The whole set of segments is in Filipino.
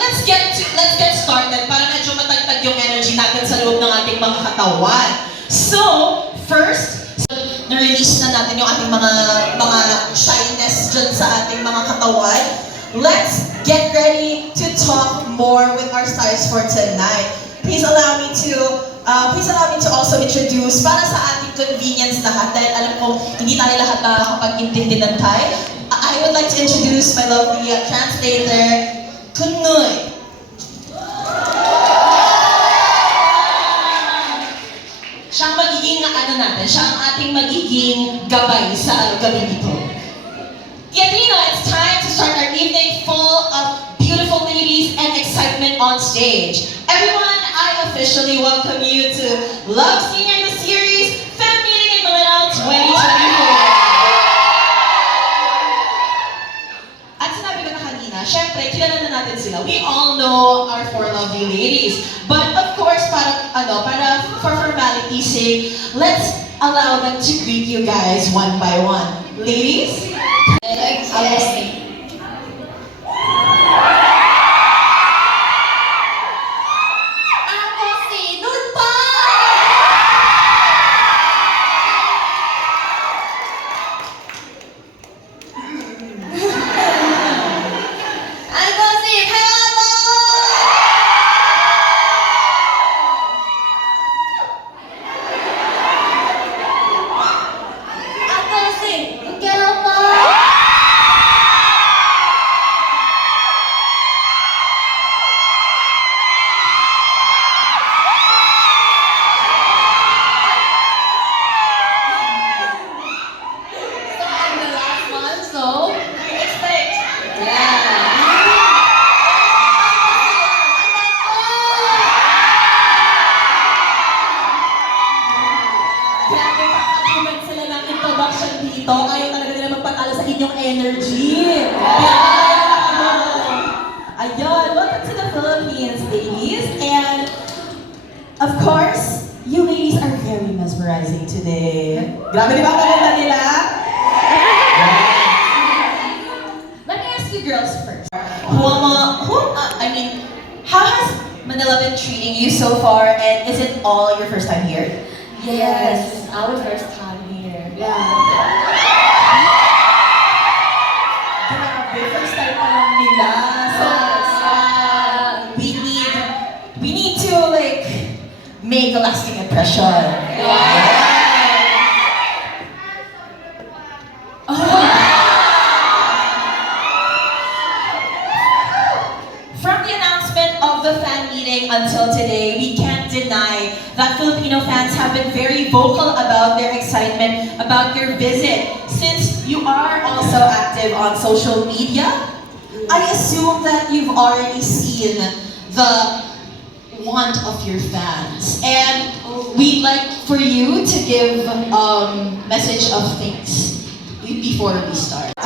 let's get started para medyo matagtag yung energy natin sa loob ng ating mga katawan. So, first, na-release na natin yung ating mga shyness dyan sa ating mga katawan. Let's get ready to talk more with our stars for tonight. Please allow me to also introduce para sa ating convenience lahat dahil alam ko hindi tayo lahat nakakapag-intindi ng Thai. I would like to introduce my lovely translator, Kunoy. Siya ang magiging siya ang ating magiging gabay sa gabi nito. Katrina, it's time to start our evening full of beautiful ladies and excitement on stage. Everyone, I officially welcome you to Love Senior the Series Fan Meeting in Manila 2024. At sinabi ko na kanina, syempre, kilala na natin sila. We all know our four lovely ladies. But of course, para for formality's sake, let's allow them to greet you guys one by one. Ladies? Dito, ayaw talaga nila magpatalo sa inyong energy. Ayun, welcome to the Philippines, ladies. And, of course, you ladies are very mesmerizing today. Grabe, di ba ang ganda nila? Let me ask you girls first. How has Manila been treating you so far? And is it all your first time here? Yes, our first time here. Yeah. Grabe, first time pa lang nila. So, we need to make a lasting impression. From the announcement of the fan meeting until today, we can't deny that Filipino fans have been very vocal about their excitement about your visit. Since you are also active on social media, I assume that you've already seen the want of your fans. And we'd like for you to give a message of thanks before we start.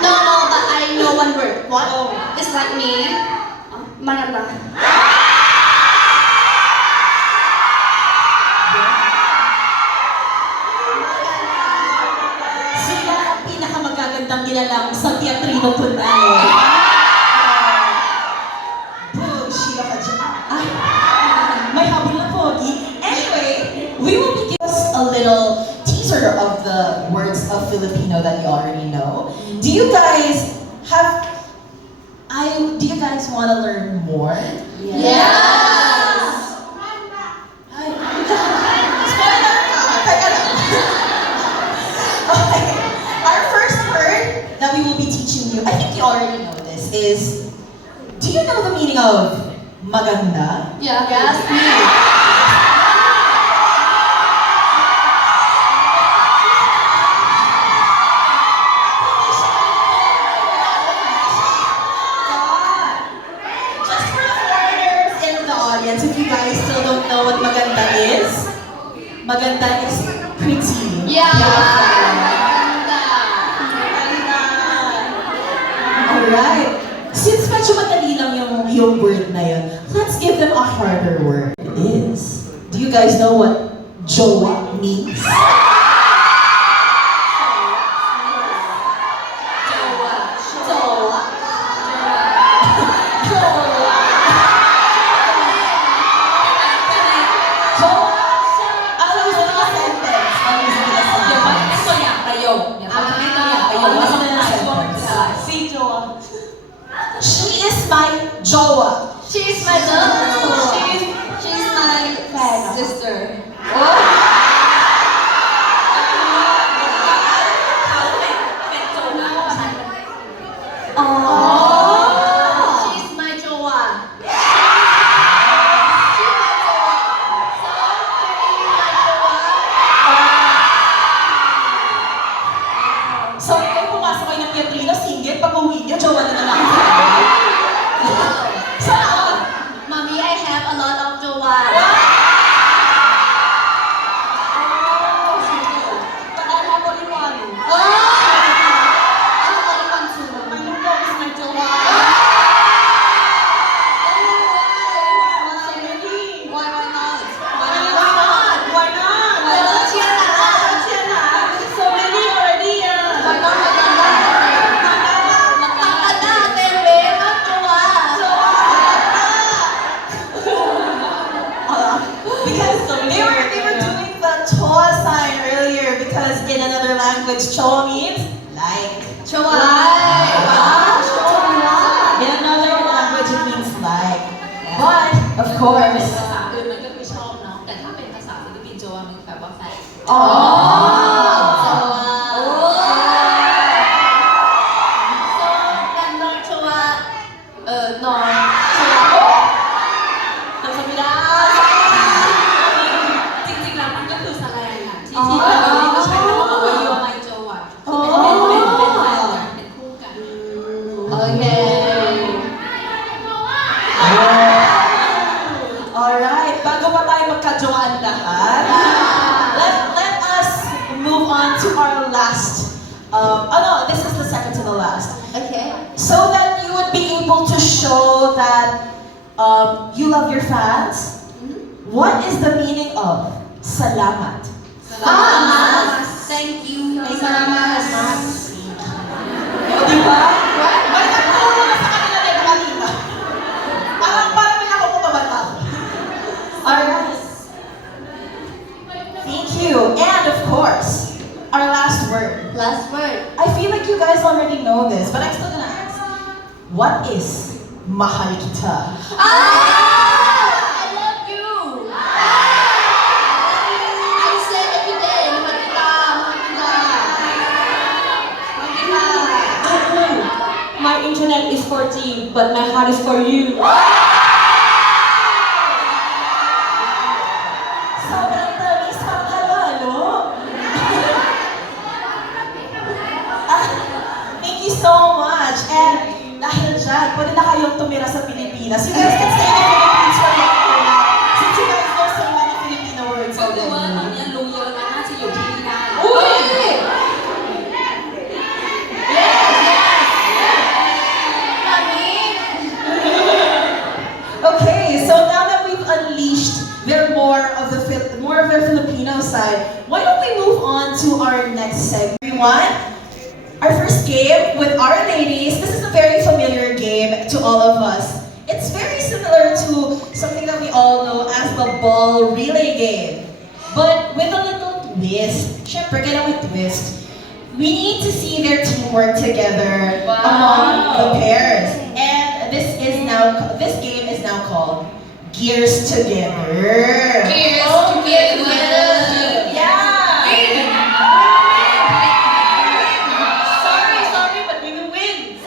No, but I know one word. What? It's like me. Maganda. Sila ang pinakamagagandang nilalang sa Teatrino Tunay. Boom, Sheila ka dyan. Ay, may habol na pogi. Anyway, we will be giving us a little teaser of the words of Filipino that you already know. Do you guys want to learn more? Yes. Okay. Our first word that we will be teaching you, I think you already know this, is, do you know the meaning of maganda? Yeah. Yes, me. Anda is pretty. Yeah. Alright. Since medyo madali lang yung word na yun, let's give them a harder word. It is. Do you guys know what jowa means? She is my jowa. She's my girl. She's my sister. Oh. She's my jowa. So, kung pumasok kayo ng Pietrino, single, pag uwi niyo, jowa na naman. So, Mommy, I have a lot of jowa. but I have only one. She's only one too. My lupa is my jowa. Why not? Why not? Why not? Why not? Cheer na lang. Cheer na. So many already. Why not? Magkakada, bebe, magjowa. Because they were doing the choa sign earlier because in another language, choa means like. Jowa. In another language, it means like. But, of course. ภาษาอื่นมันก็คือชอบเนาะแต่ถ้าเป็นภาษาฟิลิปปินส์โจวามันแปลว่าแฟน Oh. So, when not jowa, no. ทำสมิดา จริงๆแล้วมันก็คือสแลงอะที่แบบเราก็ใช้คำว่าโอโยไมโจอะคือเป็นแฟนกันเป็นคู่กัน Okay. Alright, bago pa tayo magka-joan lahat, let us move on to our last, this is the second to the last. Okay. So that you would be able to show that you love your fans, what is the meaning of salamat? Salamat. Thank you. Salamat. O, diba? May nagturo na sa kanila na yung kanina. Parang may nakapumabata ako. Alright. Thank you. And of course, our last word. Last word. I feel like you guys already know this, but I'm still gonna ask. What is mahal kita? I love you. I say every day, Makita. My internet is for T, but my heart is for you. Sobrang tamis ang halo-halo. Thank you so much. And dahil dyan, pwede na kayong tumira sa Pilipinas. You guys can stay in the Philippines for longer now. Since you guys know so many Filipino words ก็คือว่าตอน already. นี้รู้เยอะแล้วน่าจะอยู่ที่นี่ได้ Okay, so now that we've unleashed more of their Filipino side, why don't we move on to our next segment, everyone? Our first game with our ladies. This is a very familiar game to all of us. It's very similar to something that we all know as the ball relay game, but with a little twist. Syempre, kailangan may twist. We need to see their teamwork together among the pairs. And this game is now called Gears Together. Yeah. Sorry, but we will win.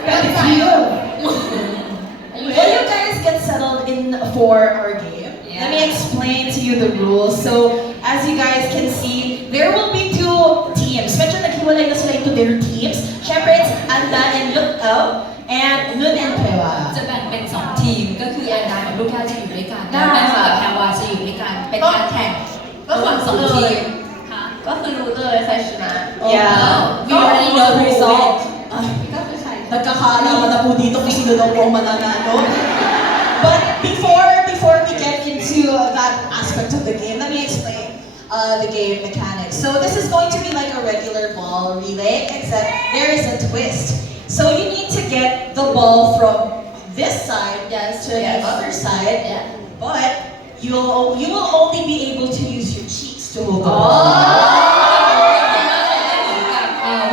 Thank you. Will you guys get settled in for our game? Let me explain to you the rules. So, as you guys can see, there will be two teams. Medyo naghiwalay na sila into their teams. Syempre, it's Anda and Lookout, and Nun and Pewa. จะแบ่งเป็น2 ทีมก็คืออันดากับ ลูกแก้วจะอยู่ด้วยกัน ได้ แม่ ค่ะ กับแพรวาจะอยู่ด้วยกันเป็นการแข่งระหว่างสองทีมค่ะ ก็คือรู้เลยใครชนะ Yeah. we already know the result ก็คือใคร Nagkakaalaman na po dito kung sino daw po ang mananalo. But before we get into that aspect of the game, let me explain the game mechanics. So this is going to be like a regular ball relay, except there is a twist. So you need to get the ball from this side Yes, to yes. the other side, Yeah. but you will only be able to use your cheeks to hold the ball.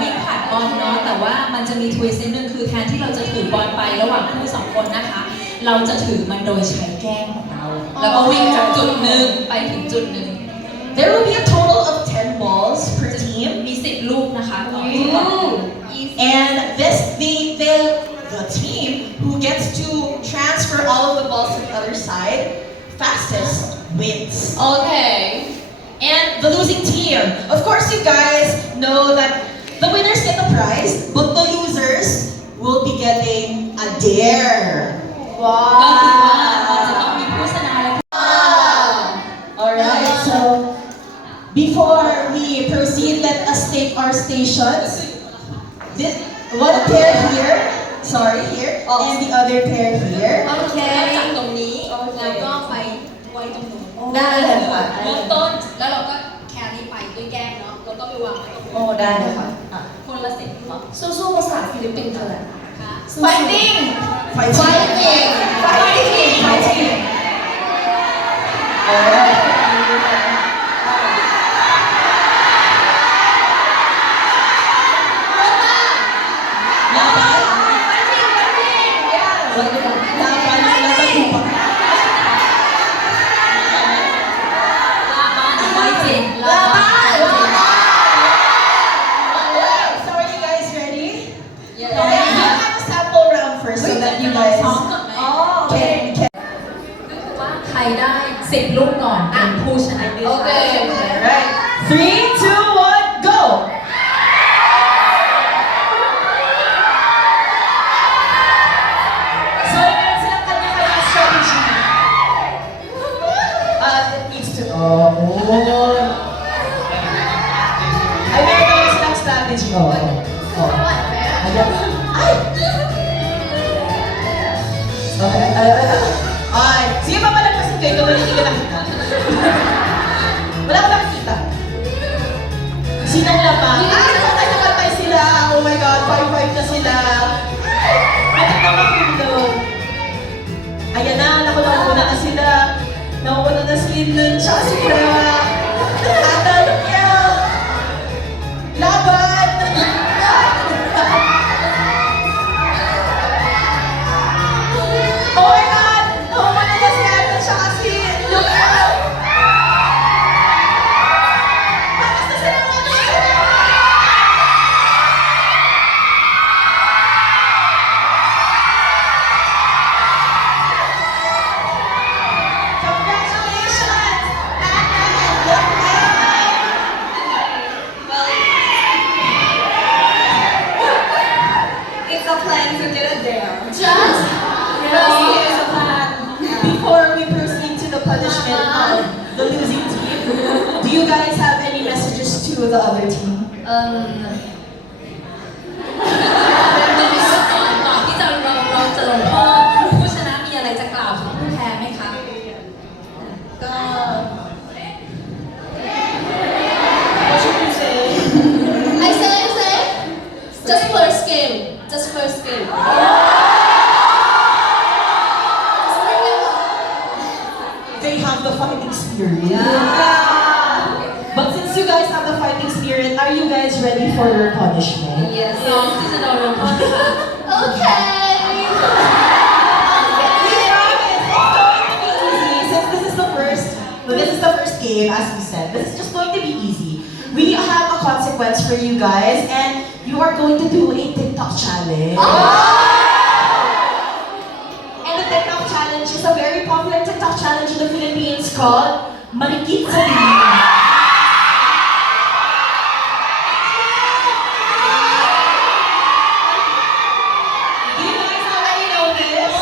วิ่งผ่านบอลเนาะแต่ว่ามันจะมีทวิสต์นิดนึงคือแทนที่เราจะถือบอลไประหว่างคู่สองคนนะคะ เราจะถือมันโดยใช้แก้มของเรา แล้วก็วิ่งจากจุดหนึ่งไปถึงจุดหนึ่ง There will be a total of 10 balls per team. มี10ลูกนะคะต่อทีม And the team who gets to transfer all of the balls to the other side fastest wins. Okay. And the losing team, of course you guys know that the winners get the prize, but the losers will be getting a dare. ก็คือว่ามันจะต้องมีผู้ชนะและ Alright, so before we proceed, let us take our stations. One pair here, here, and the other pair here. โอเคจากตรงนี้แล้วก็ไปไว้ตรงนู้น ได้เลยค่ะ เริ่มต้นแล้วเราก็แครี่ไปด้วยแก้มเนาะแล้วก็ไปวางไว้ตรงนู้น โอ้ได้เลยค่ะ คนละ10เนาะ สู้ๆภาษาฟิลิปปินส์เถอะ ค่ะ Fighting Fighting! Fighting! Alright. Laban? Laban po ba? ลาบ้านไว้เจ็ด Alright, so are you guys ready? Yes. Okay, we'll have a sample round first so that you guys ซ้อมก่อนไหม can ก็คือว่าใครได้10ลูกก่อนเป็นผู้ชนะ โอเค Alright, 3, 2, 1, go! So, meron silang kanya-kanyang strategy. It needs to... Oh! Ay, meron naman silang strategy. Ayan. Ay! Okay, ay, sige pa palagpasin kayo, wala hindi ka nakita. Wala ka nakikita. Sinong labang? Ay, nakatay sila. Oh my God, 5-5 na sila. Matatamak yung doon. Ayan na, nakuha na sila. Nakuha na si Lynn, tsaka si Kara. Nakatalo niya. Laban! Oh my God! Nakuha na si Ate, tsaka si Luel. Tapos na sila mga Congratulations! Anna and Luel! It's a plan to get a dare. just Before we proceed to the punishment of the losing team, do you guys have any messages to the other team? ก่อนที่เราจะลงโทษผู้ชนะมีอะไรจะกล่าวถึงผู้แพ้ไหมคะ ก็ What should you say? I say just first game They have the fighting spirit. But since you guys have the fighting spirit, are you guys ready for your punishment? yes พร้อมที่จะโดนลงโทษไหมคะ okay This is the first game, as we said. This is just going to be easy. We have a consequence for you guys, and you are going to do a TikTok challenge. And the TikTok challenge is a very popular TikTok challenge in the Philippines called Marikit sa Tingin. Do you guys already know this?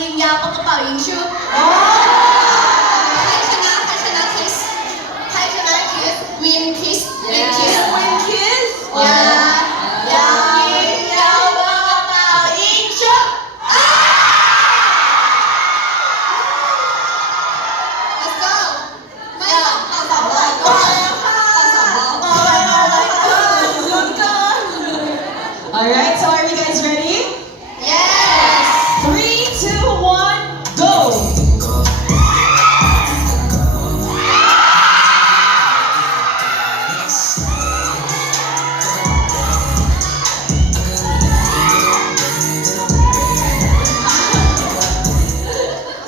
ยิงยาวปากกระเป๋ายิงชุบ อ๋อ ใครชนะคิสใครชนะคิสวินคิสวินคิส Win kiss ยาวยิงยาวปากกระเป๋ายิงชุบ Let's go ไม่หรอกต่อสองเลยก็แล้วค่ะต่อสองรอบ Alright, so are you guys ready? Yes 3, 2, 1, go!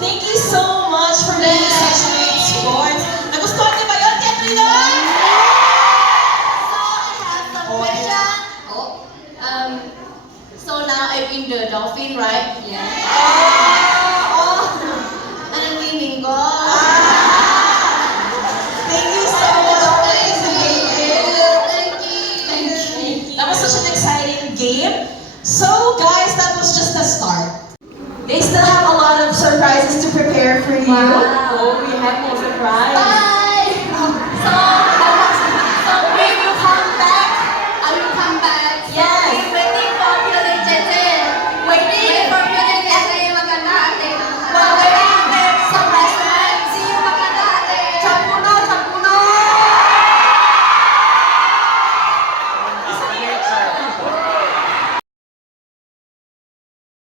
Thank you so much for being such great sports. Nagustuhan niyo ba yun, Katrina? So I have some question. So now I win the dolphin, right? Yeah. And I'm winning gold. Thank you so much for participating. Thank you. That was such an exciting game. So guys, that was just the start. They still have a lot of surprises to prepare for you. Wow, we have more surprise.